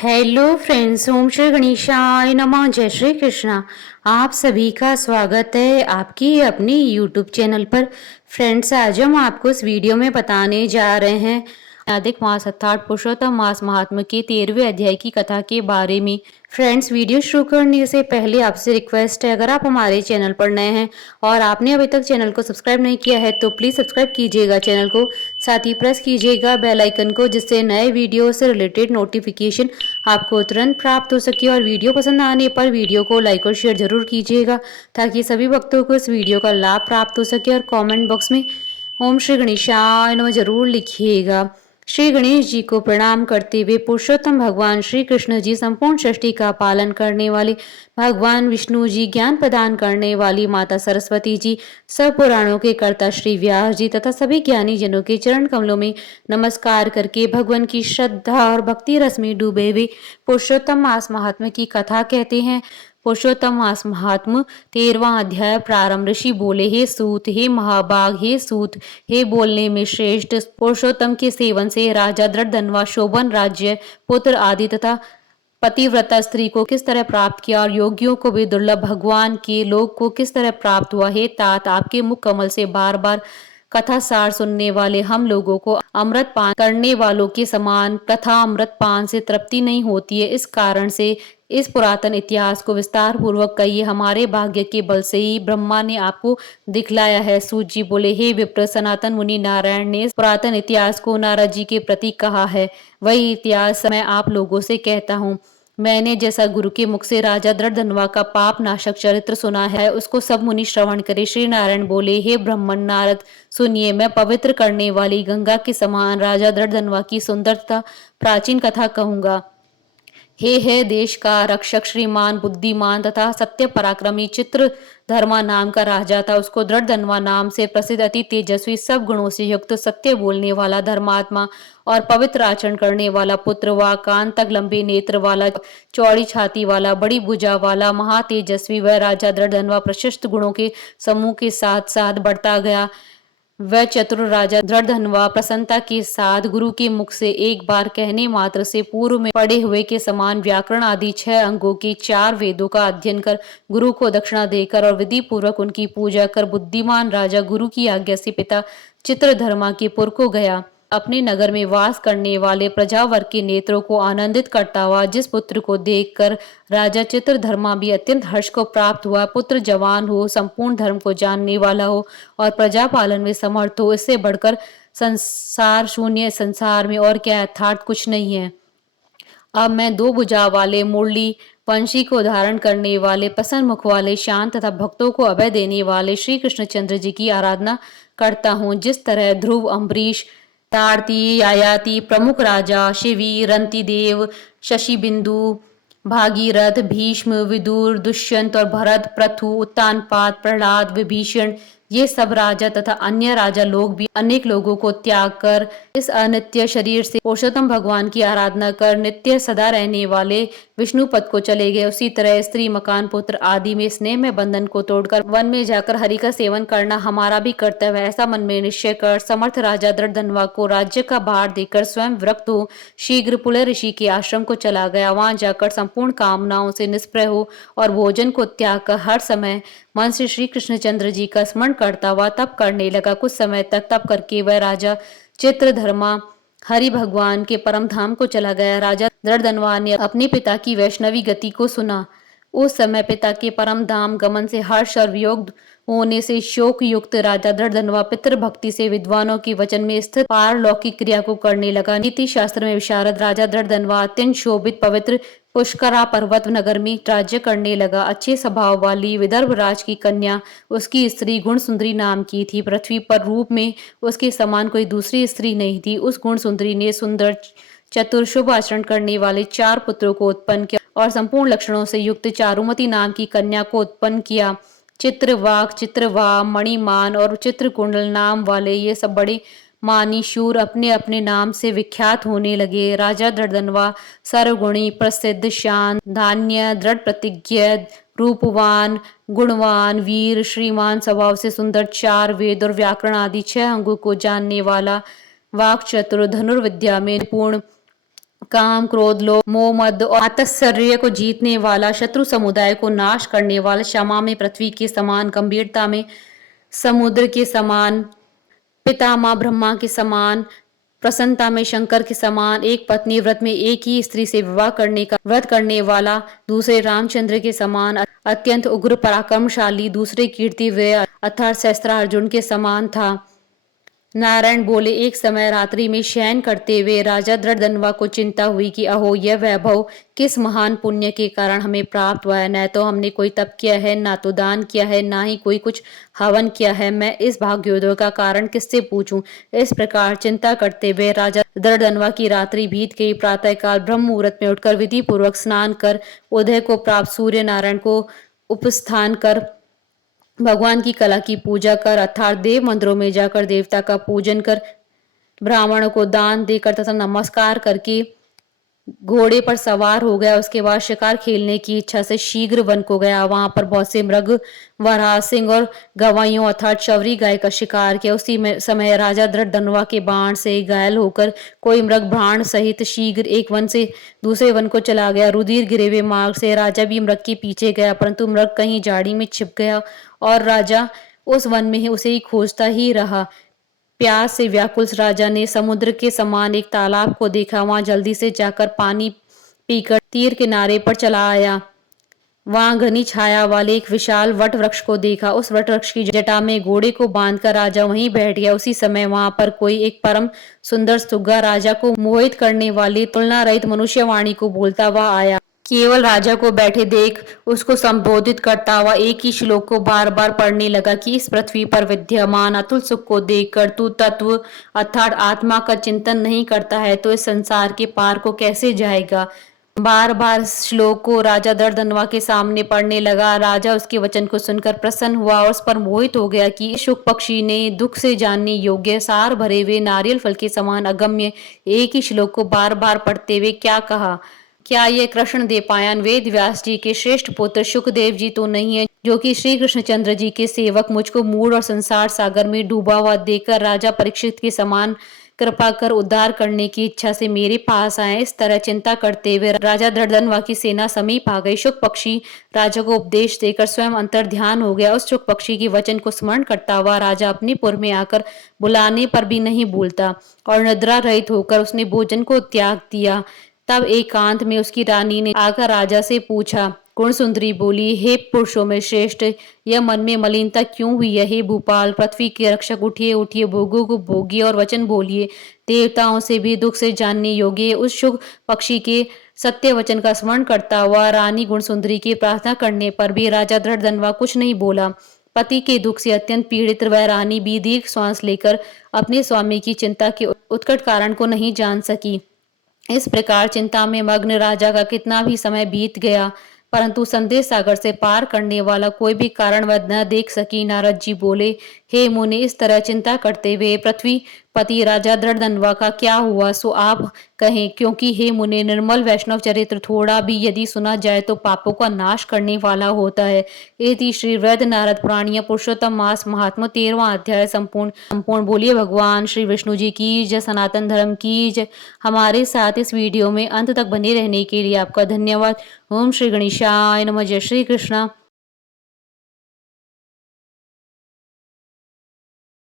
Hello friends, ओम श्री गणेशाय नमः। जय श्री कृष्णा। आप सभी का स्वागत है आपकी अपनी यूट्यूब चैनल पर। फ्रेंड्स, आज हम आपको इस वीडियो में बताने जा रहे हैं अधिक मास अर्थात पुरुषोत्तम मास महात्म्य के 13वें अध्याय की कथा के बारे में। फ्रेंड्स, वीडियो शुरू करने से पहले आपसे रिक्वेस्ट है, अगर आप हमारे चैनल पर नए हैं और आपने अभी तक चैनल को सब्सक्राइब नहीं किया है तो प्लीज़ सब्सक्राइब कीजिएगा चैनल को, साथ ही प्रेस कीजिएगा बेल आइकन को, जिससे नए वीडियो से रिलेटेड नोटिफिकेशन आपको तुरंत प्राप्त हो सके। और वीडियो पसंद आने पर वीडियो को लाइक और शेयर जरूर कीजिएगा ताकि सभी भक्तों को इस वीडियो का लाभ प्राप्त हो सके। और कमेंट बॉक्स में ओम श्री गणेशाय नमः जरूर लिखिएगा। श्री गणेश जी को प्रणाम करते हुए पुरुषोत्तम भगवान श्री कृष्ण जी, संपूर्ण सृष्टि का पालन करने वाले भगवान विष्णु जी, ज्ञान प्रदान करने वाली माता सरस्वती जी, सब पुराणों के कर्ता श्री व्यास जी तथा सभी ज्ञानी जनों के चरण कमलों में नमस्कार करके भगवान की श्रद्धा और भक्ति रस में डूबे हुए पुरुषोत्तम मास महात्म्य की कथा कहते हैं। पुरुषोत्तम मास महात्म्य 13वां अध्याय प्रारंभ। ऋषि बोले, हे सूत, हे महाभाग, हे सूत, हे बोलने में श्रेष्ठ, पुरुषोत्तम के सेवन से राजा दृढ़धनवा शोभन राज्य, पुत्र आदि तथा पतिव्रता स्त्री को किस तरह प्राप्त किया और योगियों को भी दुर्लभ भगवान के लोक को किस तरह प्राप्त हुआ। हे तात, आपके मुख कमल से बार बार कथा सार सुनने वाले हम लोगों को अमृत पान करने वालों के समान कथा अमृत पान से तृप्ति नहीं होती है। इस कारण से इस पुरातन इतिहास को विस्तार पूर्वक कहिए। हमारे भाग्य के बल से ही ब्रह्मा ने आपको दिखलाया है। सूत जी बोले, हे विप्र, सनातन मुनि नारायण ने इस पुरातन इतिहास को नारद जी के प्रति कहा है। वही इतिहास मैं आप लोगों से कहता हूँ। मैंने जैसा गुरु के मुख से राजा दृढ़धनवा का पाप नाशक चरित्र सुना है, उसको सब मुनि श्रवण करे। श्री नारायण बोले, हे ब्रह्मन नारद, सुनिए, मैं पवित्र करने वाली गंगा के समान राजा दृढ़धनवा की सुंदरता प्राचीन कथा कहूंगा। हे है देश का रक्षक, श्रीमान, बुद्धिमान तथा सत्य पराक्रमी चित्रधर्मा नाम का राजा था। उसको दृढ़धनवा नाम से प्रसिद्ध, अति तेजस्वी, सब गुणों से युक्त, सत्य बोलने वाला, धर्मात्मा और पवित्र आचरण करने वाला पुत्र हुआ। कान तक लंबे नेत्र वाला, चौड़ी छाती वाला, बड़ी भुजा वाला, महातेजस्वी वह राजा दृढ़धनवा प्रशस्त गुणों के समूह के साथ साथ बढ़ता गया। वह चतुर राजा दृढ़धनवा प्रसन्नता के साथ गुरु के मुख से एक बार कहने मात्र से पूर्व में पढ़े हुए के समान व्याकरण आदि 6 अंगों के 4 वेदों का अध्ययन कर, गुरु को दक्षिणा देकर और विधि पूर्वक उनकी पूजा कर, बुद्धिमान राजा गुरु की आज्ञा से पिता चित्रधर्मा के पुर को गया। अपने नगर में वास करने वाले प्रजावर्ग के नेत्रों को आनंदित करता हुआ जिस पुत्र को देखकर राजा चित्रधर्मा भी अत्यंत हर्ष को प्राप्त हुआ। पुत्र जवान हो, संपूर्ण धर्म को जानने वाला हो और प्रजा पालन में समर्थ हो, इससे बढ़कर संसार शून्य संसार में और क्या यथार्थ कुछ नहीं है। अब मैं 2 भुजा वाले मुरली वंशी को धारण करने वाले, प्रसन्न मुख वाले, शांत तथा भक्तों को अभय देने वाले श्री कृष्णचंद्र जी की आराधना करता हूँ। जिस तरह ध्रुव, अम्बरीश, तारती, यायाति, प्रमुख राजा, शिवी, रंतिदेव, शशिबिंदु, भागीरथ, भीष्म, विदुर, दुष्यंत और भरत, पृथु, उत्तानपाद, प्रहलाद, विभीषण, ये सब राजा तथा अन्य राजा लोग भी अनेक लोगों को त्याग कर इस अनित्य शरीर से पुरुषोत्तम भगवान की आराधना कर नित्य सदा रहने वाले विष्णु पद को चले गए। उसी तरह स्त्री, मकान, पुत्र आदि में स्नेह में बंधन को तोड़कर वन में जाकर हरि का सेवन करना हमारा भी कर्तव्य है। ऐसा मन में निश्चय कर समर्थ राजा दृढ़धनवा को राज्य का भार देकर स्वयं विरक्त हो शीघ्र पुलह ऋषि के आश्रम को चला गया। वहां जाकर संपूर्ण कामनाओं से निष्प्रय हो और भोजन को त्याग कर हर समय मन से श्री कृष्णचंद्र जी का स्मरण करता हुआ तप करने लगा। कुछ समय तक तप करके वह राजा चित्रधर्मा हरि भगवान के परम धाम को चला गया। राजा दृढ़धनवा ने अपने पिता की वैष्णवी गति को सुना। उस समय पिता के परम धाम गमन से हर्ष और वियोग होने से शोक युक्त राजा दृढ़धनवा पितृ भक्ति से विद्वानों के वचन में स्थित पारलौकिक क्रिया को करने लगा। नीति शास्त्र में विशारद राजा दृढ़धनवा अत्यंत शोभित पवित्र पुष्करा पर्वत नगर में राज्य करने लगा। अच्छे स्वभाव वाली विदर्भ राज की कन्या उसकी स्त्री गुण सुंदरी नाम की थी। पृथ्वी पर रूप में उसके समान कोई दूसरी स्त्री नहीं थी। उस गुण सुंदरी ने सुंदर, चतुर, शुभ आचरण करने वाले 4 पुत्रों को उत्पन्न किया और संपूर्ण लक्षणों से युक्त चारुमती नाम की कन्या को उत्पन्न किया। चित्रवाक, चित्रवा, मणिमान और चित्रकुंडल नाम वाले ये सब बड़े मानी शूर अपने अपने नाम से विख्यात होने लगे। राजा दृढ़धनवा सर्वगुणी, प्रसिद्ध, शांत, धान्य, दृढ़ प्रतिज्ञ, रूपवान, गुणवान, वीर, श्रीमान, स्वभाव से सुंदर, 4 वेद और व्याकरण आदि 6 अंगों को जानने वाला, वाक चतुर, धनुर्विद्या में पूर्ण, काम, क्रोध, लोभ, मोह, मद और आत्सर्य को जीतने वाला, शत्रु समुदाय को नाश करने वाला, क्षमा में पृथ्वी के समान, गंभीरता में समुद्र के समान, पितामह ब्रह्मा के समान, प्रसन्नता में शंकर के समान, एक पत्नी व्रत में एक ही स्त्री से विवाह करने का व्रत करने वाला, दूसरे रामचंद्र के समान, अत्यंत उग्र पराक्रमशाली, दूसरे कीर्तिवीर अर्थात सहस्त्रार्जुन के समान था। नारायण बोले, एक समय रात्रि में शयन करते हुए राजा दृढ़धनवा को चिंता हुई कि अहो, यह वैभव किस महान पुण्य के कारण हमें प्राप्त हुआ है। न तो हमने कोई तप किया है, ना तो दान किया है, ना ही कोई कुछ हवन किया है। मैं इस भाग्योदय का कारण किससे पूछूं। इस प्रकार चिंता करते हुए राजा दृढ़धनवा की रात्रि बीत गई। प्रातःकाल ब्रह्म मुहूर्त में उठकर विधि पूर्वक स्नान कर, उदय को प्राप्त सूर्य नारायण को उपस्थान कर, भगवान की कला की पूजा कर अर्थात देव मंदिरों में जाकर देवता का पूजन कर, ब्राह्मणों को दान देकर तथा नमस्कार करके घोड़े पर सवार हो गया। उसके बाद शिकार खेलने की इच्छा से शीघ्र वन को गया। वहां पर बहुत से मृग, वराह, सिंह और गवाइयों अर्थात चवरी गाय का शिकार किया। उसी समय राजा दृढ़धनवा के बाण से घायल होकर कोई मृग बाण सहित शीघ्र एक वन से दूसरे वन को चला गया। रुधिर गिरे हुए मार्ग से राजा भी मृग के पीछे गया, परंतु मृग कहीं झाड़ी में छिप गया और राजा उस वन में ही उसे ही खोजता ही रहा। प्यास से व्याकुल राजा ने समुद्र के समान एक तालाब को देखा। वहां जल्दी से जाकर पानी पीकर तीर किनारे पर चला आया। वहां घनी छाया वाले एक विशाल वट वृक्ष को देखा। उस वट वृक्ष की जटा में घोड़े को बांधकर राजा वहीं बैठ गया। उसी समय वहां पर कोई एक परम सुंदर सुग्गा राजा को मोहित करने वाली तुलना रहित मनुष्यवाणी को बोलता हुआ आया। केवल राजा को बैठे देख उसको संबोधित करता हुआ एक ही श्लोक को बार बार पढ़ने लगा कि इस पृथ्वी पर विद्यमान अतुल सुख को देखकर तू तत्व अर्थात आत्मा का चिंतन नहीं करता है तो इस संसार के पार को कैसे जाएगा। बार बार श्लोक को राजा दर्दनवा के सामने पढ़ने लगा। राजा उसके वचन को सुनकर प्रसन्न हुआ और उस पर मोहित हो गया कि शुक पक्षी ने दुख से जानने योग्य सार भरे हुए नारियल फल के समान अगम्य एक ही श्लोक को बार बार पढ़ते हुए क्या कहा। क्या ये कृष्ण देवपायन वेद व्यास जी के श्रेष्ठ पुत्र शुकदेव जी तो नहीं है, जो कि श्री कृष्णचंद्र जी के सेवक मुझको मूढ़ और संसार सागर में डूबा हुआ देखकर राजा परीक्षित के समान कृपा कर उद्धार करने की इच्छा से मेरे पास आए। इस तरह चिंता करते हुए राजा दर्दनवा की सेना समीप आ गई। शुक पक्षी राजा को उपदेश देकर स्वयं अंतर ध्यान हो गया। उस शुक पक्षी के वचन को स्मरण करता हुआ राजा अपने पुर में आकर बुलाने पर भी नहीं भूलता और निद्रा रहित होकर उसने भोजन को त्याग दिया। तब एकांत में उसकी रानी ने आकर राजा से पूछा। गुण सुंदरी बोली, हे पुरुषों में श्रेष्ठ, यह मन में मलिनता क्यों हुई है। हे भूपाल, पृथ्वी के रक्षक, उठिए उठिए, भोगों को भोगिए और वचन बोलिए। देवताओं से भी दुख से जानने योग्य उस शुक पक्षी के सत्य वचन का स्मरण करता हुआ रानी गुण सुंदरी की प्रार्थना करने पर भी राजा दृढ़धनवा कुछ नहीं बोला। पति के दुख से अत्यंत पीड़ित वह रानी भी दीर्घ श्वास लेकर अपने स्वामी की चिंता के उत्कट कारण को नहीं जान सकी। इस प्रकार चिंता में मग्न राजा का कितना भी समय बीत गया, परंतु संदेश सागर से पार करने वाला कोई भी कारण वह न देख सकी। नारद जी बोले, हे मुनि, इस तरह चिंता करते हुए पृथ्वी पति राजा दृढ़धनवा का क्या हुआ सो आप कहें, क्योंकि हे मुनि, निर्मल वैष्णव चरित्र थोड़ा भी यदि सुना जाए तो पापों का नाश करने वाला होता है। इति श्री वैद्य नारद पुराणीय पुरुषोत्तम मास महात्मा 13वां अध्याय संपूर्ण। बोलिए भगवान श्री विष्णु जी की जय, सनातन धर्म की जय। हमारे साथ इस वीडियो में अंत तक बने रहने के लिए आपका धन्यवाद। ओम श्री गणेशाय नमः। जय श्री कृष्णा।